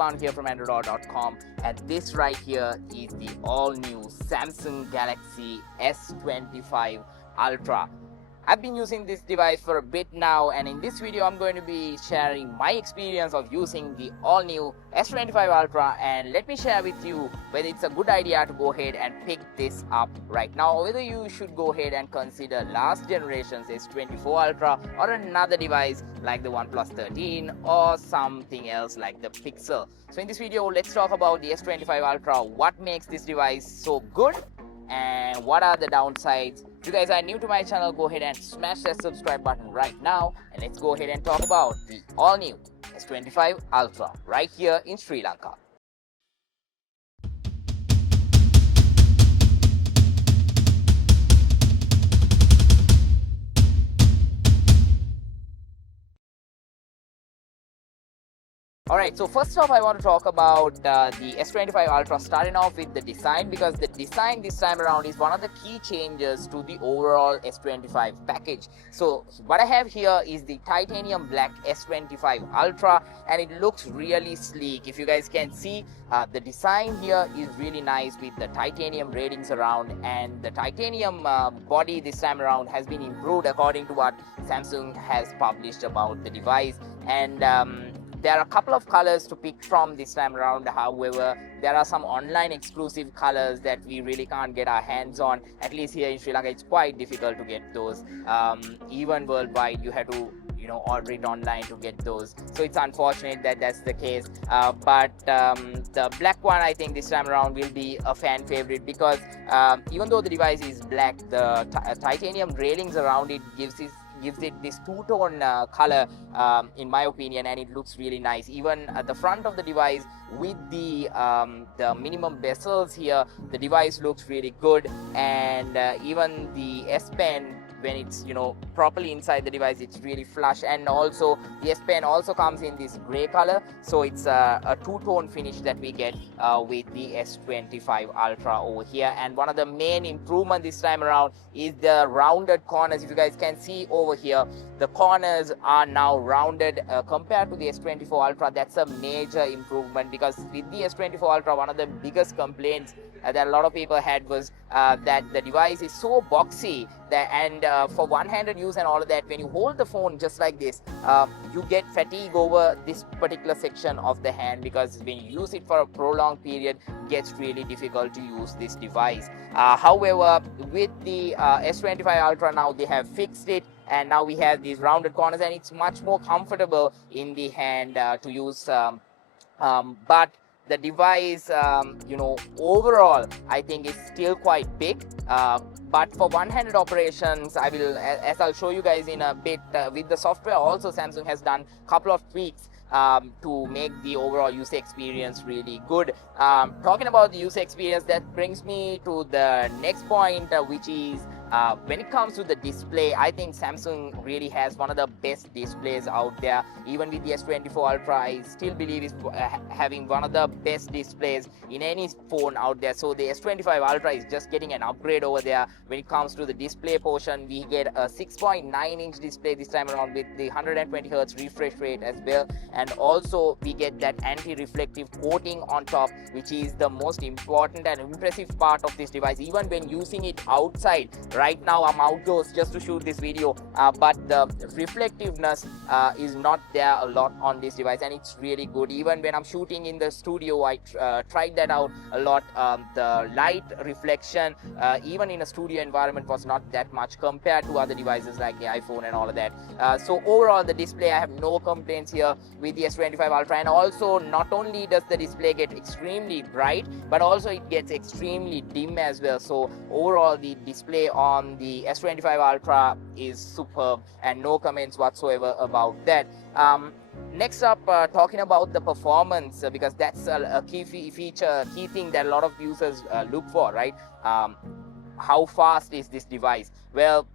Banu here from AndroDollar.com, and this right here is the all-new Samsung Galaxy S25 Ultra. I've been using this device for a bit now, and in this video I'm going to be sharing my experience of using the all-new S25 Ultra, and let me share with you whether it's a good idea to go ahead and pick this up right now, or whether you should go ahead and consider last generation's S24 Ultra or another device like the OnePlus 13 or something else like the Pixel. So in this video, let's talk about the S25 Ultra, what makes this device so good and what are the downsides. If you guys are new to my channel, go ahead and smash that subscribe button right now, and let's go ahead and talk about the all new S25 Ultra right here in Sri Lanka. Alright, so first off I want to talk about the S25 Ultra, starting off with the design, because the design this time around is one of the key changes to the overall S25 package. So what I have here is the titanium black S25 Ultra, and it looks really sleek. If you guys can see, the design here is really nice with the titanium ratings around, and the titanium body this time around has been improved according to what Samsung has published about the device. And there are a couple of colors to pick from this time around. However, there are some online exclusive colors that we really can't get our hands on. At least here in Sri Lanka, it's quite difficult to get those. Even worldwide, you have to order it online to get those. So it's unfortunate that that's the case. But the black one, I think this time around will be a fan favorite, because even though the device is black, the titanium railings around it gives it this two-tone color, in my opinion, and it looks really nice. Even at the front of the device with the minimum bezels here, the device looks really good, and even the S Pen, when it's properly inside the device, it's really flush. And also the S Pen also comes in this gray color, so it's a two-tone finish that we get with the S25 Ultra over here. And one of the main improvement this time around is the rounded corners. If you guys can see over here, the corners are now rounded compared to the S24 Ultra. That's a major improvement, because with the S24 Ultra, one of the biggest complaints that a lot of people had was that the device is so boxy and for one-handed use and all of that, when you hold the phone just like this, you get fatigue over this particular section of the hand, because when you use it for a prolonged period, it gets really difficult to use this device. However, with the S25 Ultra now, they have fixed it, and now we have these rounded corners, and it's much more comfortable in the hand to use. But the device, overall, I think is still quite big. But for one-handed operations, as I'll show you guys in a bit, with the software also, Samsung has done a couple of tweaks to make the overall user experience really good. Talking about the user experience, that brings me to the next point, which is when it comes to the display. I think Samsung really has one of the best displays out there. Even with the S24 Ultra, I still believe it's having one of the best displays in any phone out there. So the S25 Ultra is just getting an upgrade over there. When it comes to the display portion, we get a 6.9-inch display this time around with the 120Hz refresh rate as well. And also we get that anti-reflective coating on top, which is the most important and impressive part of this device. Even when using it outside, right now I'm outdoors just to shoot this video, but the reflectiveness is not there a lot on this device, and it's really good. Even when I'm shooting in the studio, I tried that out a lot. The light reflection, even in a studio environment, was not that much compared to other devices like the iPhone and all of that. So overall, the display, I have no complaints here with the S25 Ultra. And also, not only does the display get extremely bright, but also it gets extremely dim as well. So overall, the display on the S25 Ultra is superb, and no comments whatsoever about that. Next up, talking about the performance, because that's a key feature, key thing that a lot of users look for, right? How fast is this device? Well,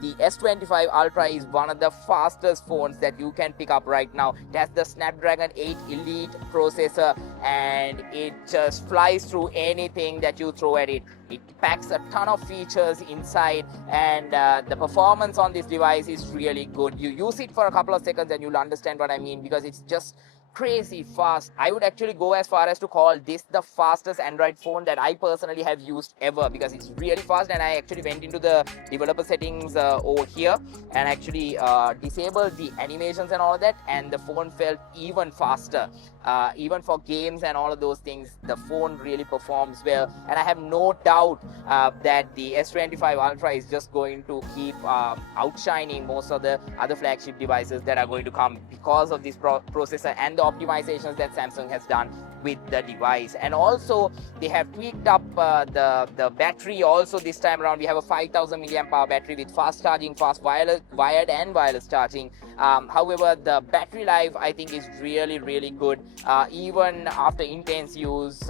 the S25 Ultra is one of the fastest phones that you can pick up right now. It has the Snapdragon 8 Elite processor, and it just flies through anything that you throw at it. It packs a ton of features inside, and the performance on this device is really good. You use it for a couple of seconds and you'll understand what I mean, because it's just crazy fast. I would actually go as far as to call this the fastest Android phone that I personally have used ever, because it's really fast. And I actually went into the developer settings over here and actually disabled the animations and all of that, and the phone felt even faster. Even for games and all of those things, the phone really performs well, and I have no doubt that the S25 Ultra is just going to keep outshining most of the other flagship devices that are going to come because of this processor and the optimizations that Samsung has done with the device. And also they have tweaked up the battery also. This time around we have a 5000 milliamp hour battery with fast charging, fast wired and wireless charging. However, the battery life I think is really good, even after intense use.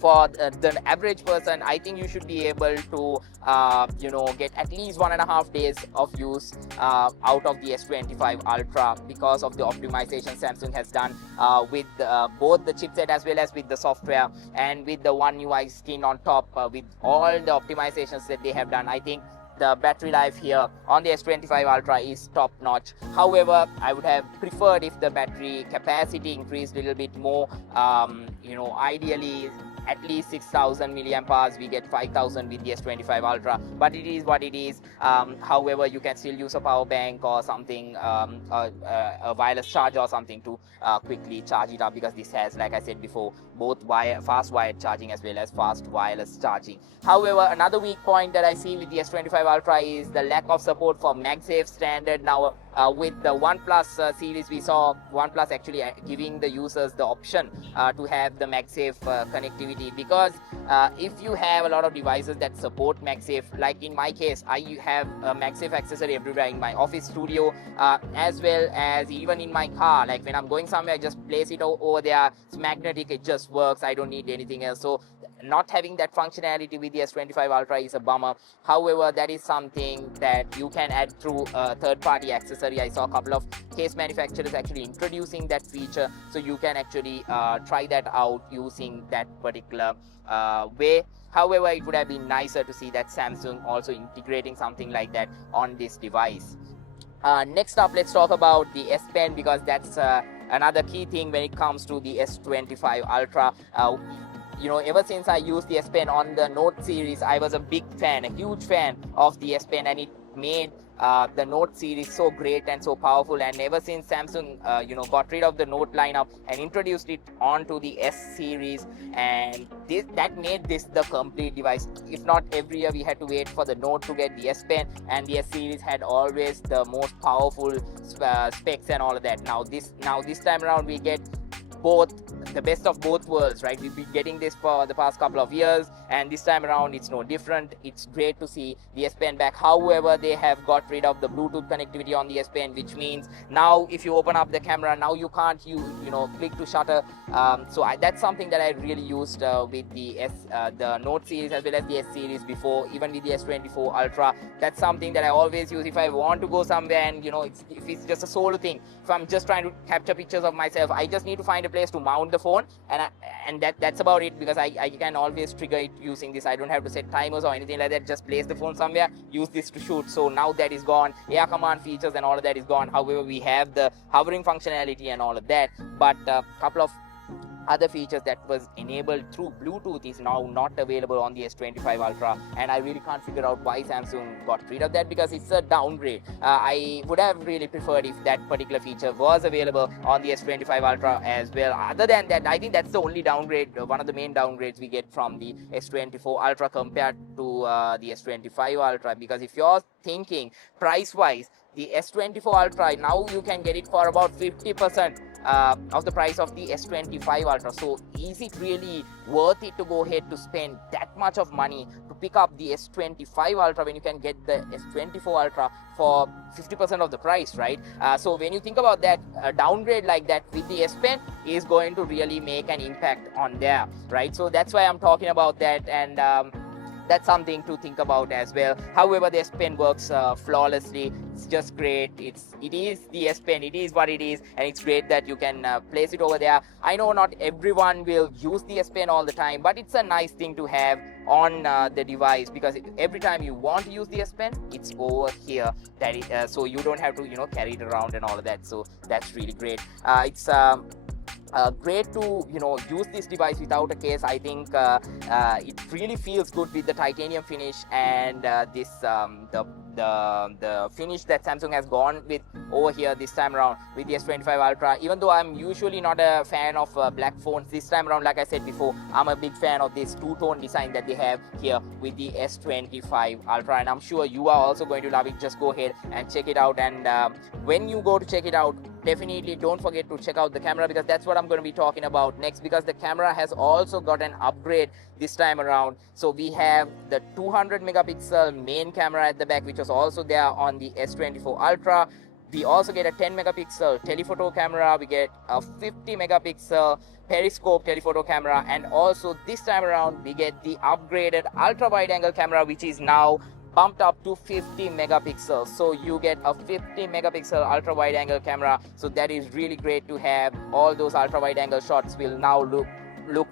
For the average person, I think you should be able to get at least 1.5 days of use out of the S25 Ultra, because of the optimization Samsung has done with both the chipset as well as with the software, and with the One UI skin on top, with all the optimizations that they have done. I think the battery life here on the S25 Ultra is top notch. However, I would have preferred if the battery capacity increased a little bit more. Ideally at least 6000 milliamp hours. We get 5000 with the S25 Ultra, but it is what it is. However, you can still use a power bank or something, a wireless charger or something to quickly charge it up, because this has, like I said before, both fast wired charging as well as fast wireless charging. However, another weak point that I see with the S25 Ultra is the lack of support for MagSafe standard. Now with the OnePlus series, we saw OnePlus actually giving the users the option to have the MagSafe connectivity, because if you have a lot of devices that support MagSafe, like in my case, I have a MagSafe accessory everywhere in my office studio, as well as even in my car. Like when I'm going somewhere, I just place it over there. It's magnetic, it just works. I don't need anything else. So not having that functionality with the S25 Ultra is a bummer. However, that is something that you can add through a third-party accessory. I saw a couple of case manufacturers actually introducing that feature, so you can actually try that out using that particular way. However, it would have been nicer to see that Samsung also integrating something like that on this device. Next up, let's talk about the S Pen, because that's another key thing when it comes to the S25 Ultra. Ever since I used the S Pen on the Note series, I was a big fan, a huge fan of the S Pen, and it made the Note series so great and so powerful. And ever since Samsung got rid of the Note lineup and introduced it onto the S series, and that made this the complete device. If not every year we had to wait for the Note to get the S Pen, and the S series had always the most powerful specs and all of that. Now this time around we get the best of both worlds, right? We've been getting this for the past couple of years, and this time around it's no different. It's great to see the S Pen back. However, they have got rid of the Bluetooth connectivity on the S Pen, which means now if you open up the camera, now you can't click to shutter. That's something that I really used with the Note series as well as the S series before, even with the S24 Ultra. That's something that I always use if I want to go somewhere, and if it's just a solo thing. If I'm just trying to capture pictures of myself, I just need to find a place to mount the phone, and that's about it, because I can always trigger it using this. I don't have to set timers or anything like that. Just place the phone somewhere, use this to shoot. So now that is gone. Air command features and all of that is gone. However, we have the hovering functionality and all of that, but a couple of other features that was enabled through Bluetooth is now not available on the S25 Ultra, and I really can't figure out why Samsung got rid of that, because it's a downgrade. I would have really preferred if that particular feature was available on the S25 Ultra as well. Other than that, I think that's the only downgrade, one of the main downgrades we get from the S24 Ultra compared to the S25 Ultra, because if you're thinking price-wise, the S24 Ultra, now you can get it for about 50% of the price of the S25 Ultra. So is it really worth it to go ahead to spend that much of money to pick up the S25 Ultra when you can get the S24 Ultra for 50% of the price, right? So when you think about that, a downgrade like that with the S Pen is going to really make an impact on there, right? So that's why I'm talking about that, and that's something to think about as well. However, the S Pen works flawlessly. It's just great. It is the S Pen. It is what it is, and it's great that you can place it over there. I know not everyone will use the S Pen all the time, but it's a nice thing to have on the device, because every time you want to use the S Pen, it's over here. So you don't have to carry it around and all of that. So that's really great. It's great to use this device without a case. I think it really feels good with the titanium finish and this the finish that Samsung has gone with over here this time around with the S25 Ultra. Even though I'm usually not a fan of black phones, this time around, like I said before, I'm a big fan of this two-tone design that they have here with the S25 Ultra, and I'm sure you are also going to love it. Just go ahead and check it out, and when you go to check it out, definitely don't forget to check out the camera, because that's what I'm going to be talking about next, because the camera has also got an upgrade this time around. So we have the 200 megapixel main camera at the back, which was also there on the S24 Ultra. We also get a 10 megapixel telephoto camera, we get a 50 megapixel periscope telephoto camera, and also this time around we get the upgraded ultra wide angle camera, which is now bumped up to 50 megapixels. So you get a 50 megapixel ultra wide angle camera. So that is really great to have. All those ultra wide angle shots will now look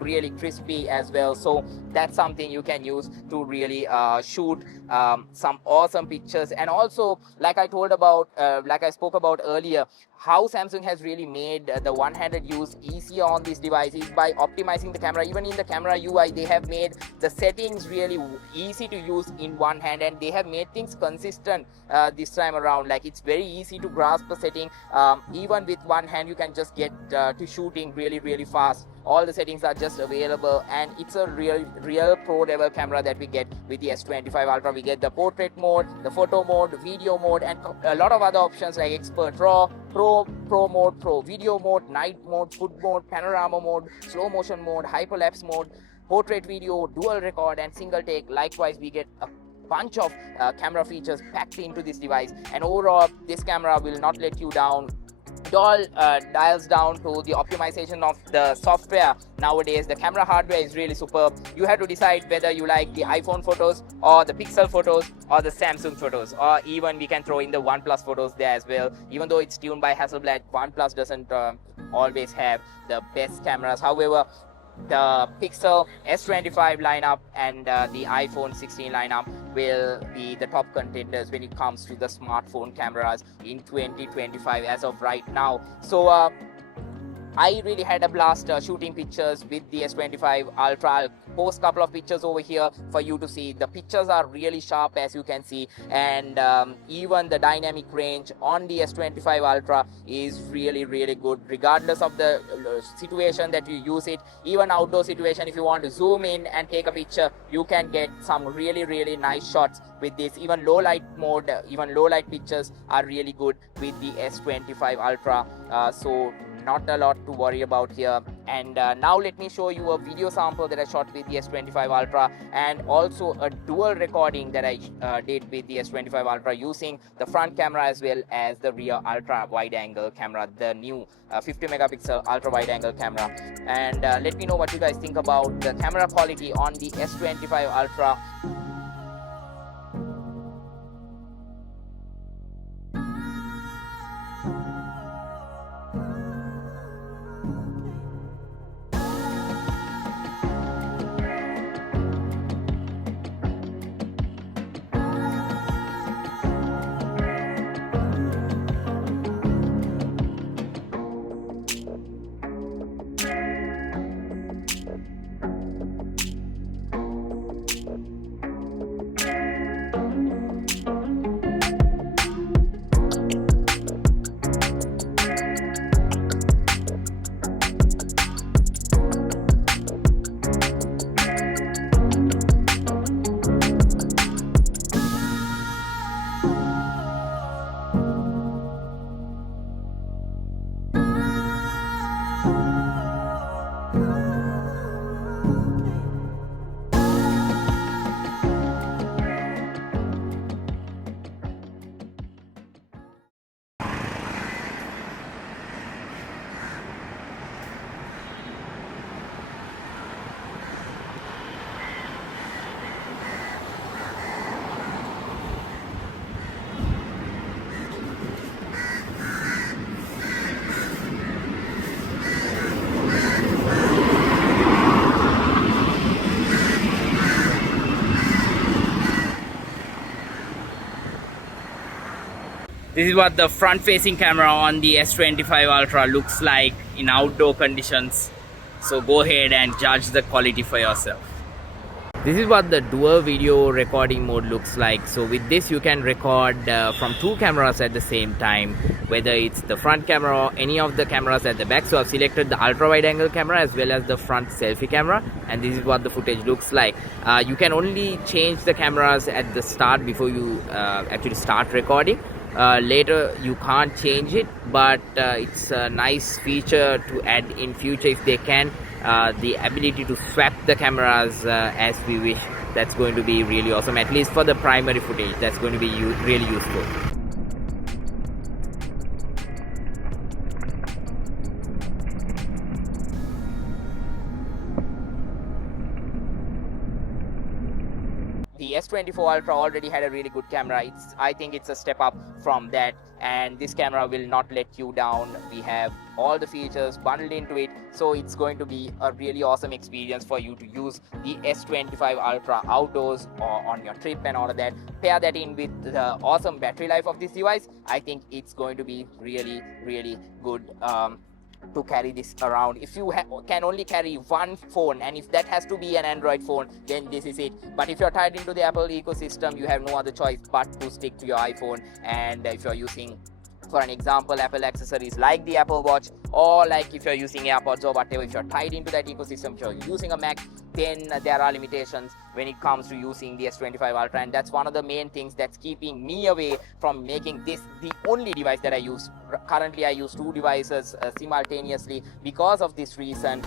really crispy as well. So that's something you can use to really shoot some awesome pictures. And also, like I spoke about earlier, how Samsung has really made the one-handed use easier on these devices by optimizing the camera. Even in the camera UI, they have made the settings really easy to use in one hand, and they have made things consistent this time around. Like, it's very easy to grasp the setting. Even with one hand, you can just get to shooting really fast. All the settings are just available, and it's a real pro level camera that we get with the S25 Ultra. We get the portrait mode, the photo mode, video mode, and a lot of other options like expert raw, pro mode, pro video mode, night mode, food mode, panorama mode, slow motion mode, hyperlapse mode, portrait video, dual record, and single take. Likewise, we get a bunch of camera features packed into this device, and overall this camera will not let you down. It all dials down to the optimization of the software. Nowadays the camera hardware is really superb. You have to decide whether you like the iPhone photos or the Pixel photos or the Samsung photos, or even we can throw in the OnePlus photos there as well. Even though it's tuned by Hasselblad, OnePlus doesn't always have the best cameras. However, the Pixel S25 lineup and the iPhone 16 lineup will be the top contenders when it comes to the smartphone cameras in 2025 as of right now. So I really had a blast shooting pictures with the S25 Ultra. I'll post a couple of pictures over here for you to see. The pictures are really sharp, as you can see, and even the dynamic range on the S25 Ultra is really good, regardless of the situation that you use it. Even outdoor situation, if you want to zoom in and take a picture, you can get some really nice shots with this. Even low light mode, even low light pictures are really good with the S25 Ultra. So not a lot to worry about here. And now let me show you a video sample that I shot with the S25 Ultra, and also a dual recording that I did with the S25 Ultra using the front camera as well as the rear ultra wide angle camera, the new 50 megapixel ultra wide angle camera. And let me know what you guys think about the camera quality on the S25 Ultra. This is what the front-facing camera on the S25 Ultra looks like in outdoor conditions. So go ahead and judge the quality for yourself. This is what the dual video recording mode looks like. So with this you can record from two cameras at the same time, whether it's the front camera or any of the cameras at the back. So I've selected the ultra wide angle camera as well as the front selfie camera, and this is what the footage looks like. You can only change the cameras at the start before you actually start recording. Later you can't change it, but it's a nice feature to add in future if they can. The ability to swap the cameras as we wish, that's going to be really awesome, at least for the primary footage. That's going to be really useful. The S24 Ultra already had a really good camera. I think it's a step up from that, and this camera will not let you down. We have all the features bundled into it, so it's going to be a really awesome experience for you to use the S25 Ultra outdoors or on your trip and all of that. Pair that in with the awesome battery life of this device. I think it's going to be really good to carry this around. If you can only carry one phone, and if that has to be an Android phone, then this is it. But if you're tied into the Apple ecosystem, you have no other choice but to stick to your iPhone. And if you're using, for an example, Apple accessories like the Apple Watch, or like if you're using AirPods or whatever, if you're tied into that ecosystem, if you're using a Mac, then there are limitations when it comes to using the S25 Ultra, and that's one of the main things that's keeping me away from making this the only device that I use. Currently I use two devices simultaneously because of this reason,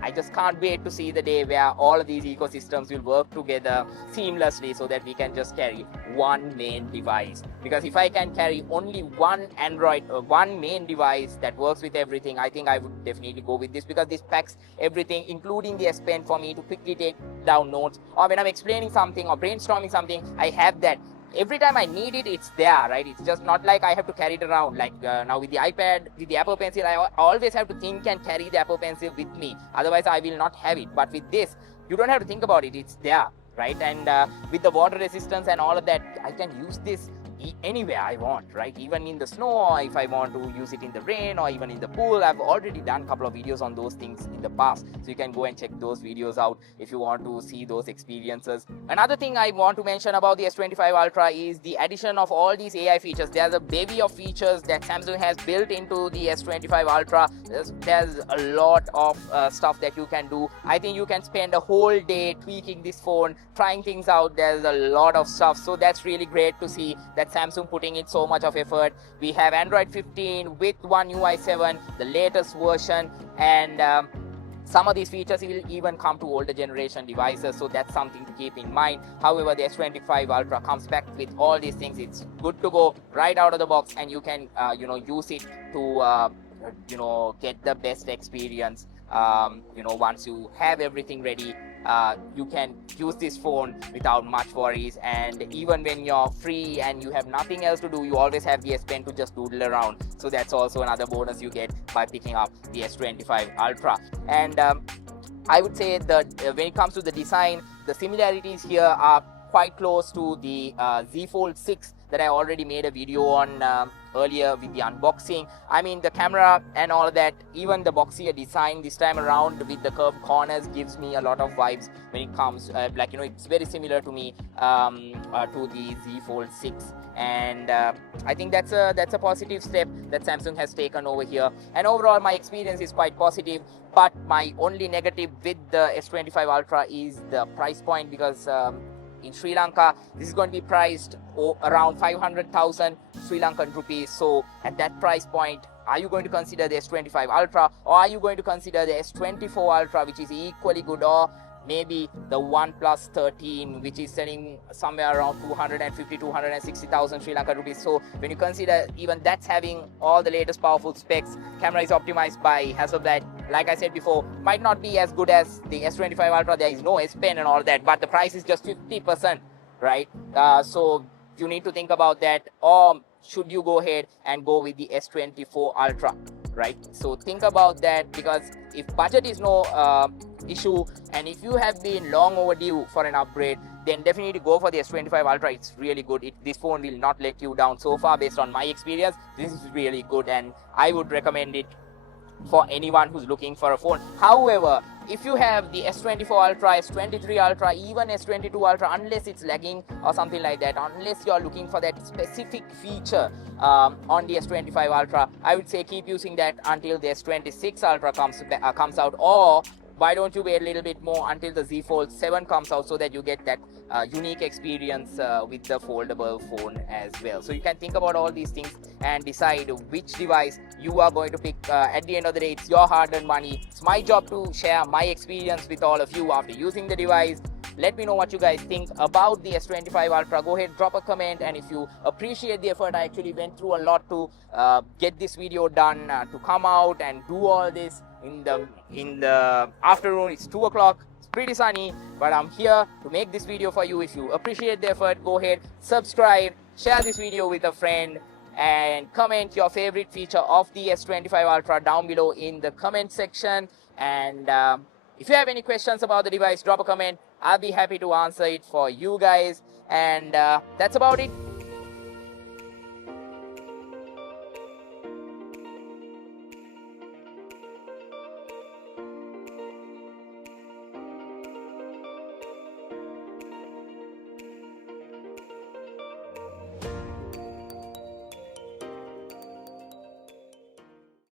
I just can't wait to see the day where all of these ecosystems will work together seamlessly so that we can just carry one main device. Because if I can carry only one one main device that works with everything, I think I would definitely go with this, because this packs everything, including the S Pen, for me to quickly take down notes, or when I'm explaining something or brainstorming something, I have that. Every time I need it, it's there, right? It's just not like I have to carry it around. Like now with the iPad, with the Apple Pencil, I always have to think and carry the Apple Pencil with me. Otherwise, I will not have it. But with this, you don't have to think about it. It's there, right? And with the water resistance and all of that, I can use this anywhere I want, right? Even in the snow, or if I want to use it in the rain, or even in the pool. I've already done a couple of videos on those things in the past, so you can go and check those videos out if you want to see those experiences. Another thing I want to mention about the S25 Ultra is the addition of all these AI features. There's a bevy of features that Samsung has built into the S25 Ultra. There's a lot of stuff that you can do. I think you can spend a whole day tweaking this phone, trying things out. There's a lot of stuff, so that's really great to see that Samsung putting in so much of effort. We have Android 15 with One UI 7, the latest version, and some of these features will even come to older generation devices, so that's something to keep in mind. However, the S25 Ultra comes back with all these things. It's good to go right out of the box, and you can use it to get the best experience. Once you have everything ready, you can use this phone without much worries. And even when you're free and you have nothing else to do, you always have the S Pen to just doodle around. So that's also another bonus you get by picking up the S25 Ultra. And I would say that when it comes to the design, the similarities here are quite close to the Z Fold 6 that I already made a video on earlier with the unboxing. I mean, the camera and all of that, even the boxier design this time around with the curved corners gives me a lot of vibes when it comes, it's very similar to me to the Z Fold 6. And I think that's a positive step that Samsung has taken over here. And overall, my experience is quite positive. But my only negative with the S25 Ultra is the price point, because in Sri Lanka, this is going to be priced around 500,000 Sri Lankan rupees. So at that price point, are you going to consider the S25 Ultra, or are you going to consider the S24 Ultra, which is equally good, or maybe the OnePlus 13, which is selling somewhere around 250,000-260,000 Sri Lankan rupees. So when you consider even that's having all the latest powerful specs, camera is optimized by Hasselblad, like I said before, might not be as good as the S25 Ultra. There is no S Pen and all that, but the price is just 50%, right? So you need to think about that. Or should you go ahead and go with the S24 Ultra, right? So think about that, because if budget is no issue, and if you have been long overdue for an upgrade, then definitely go for the S25 Ultra. It's really good. This phone will not let you down. So far, based on my experience, this is really good, and I would recommend it for anyone who's looking for a phone. However, if you have the S24 Ultra, S23 Ultra, even S22 Ultra, unless it's lagging or something like that, unless you're looking for that specific feature on the S25 Ultra, I would say keep using that until the S26 Ultra comes out, or why don't you wait a little bit more until the Z Fold 7 comes out, so that you get that unique experience with the foldable phone as well. So you can think about all these things and decide which device you are going to pick. At the end of the day, it's your hard-earned money. It's my job to share my experience with all of you after using the device. Let me know what you guys think about the S25 Ultra. Go ahead, drop a comment, and if you appreciate the effort, I actually went through a lot to get this video done, to come out and do all this in the afternoon. It's 2 o'clock. It's pretty sunny, but I'm here to make this video for you. If you appreciate the effort, go ahead, subscribe, share this video with a friend, and comment your favorite feature of the S25 Ultra down below in the comment section. And if you have any questions about the device, drop a comment. I'll be happy to answer it for you guys. And that's about it.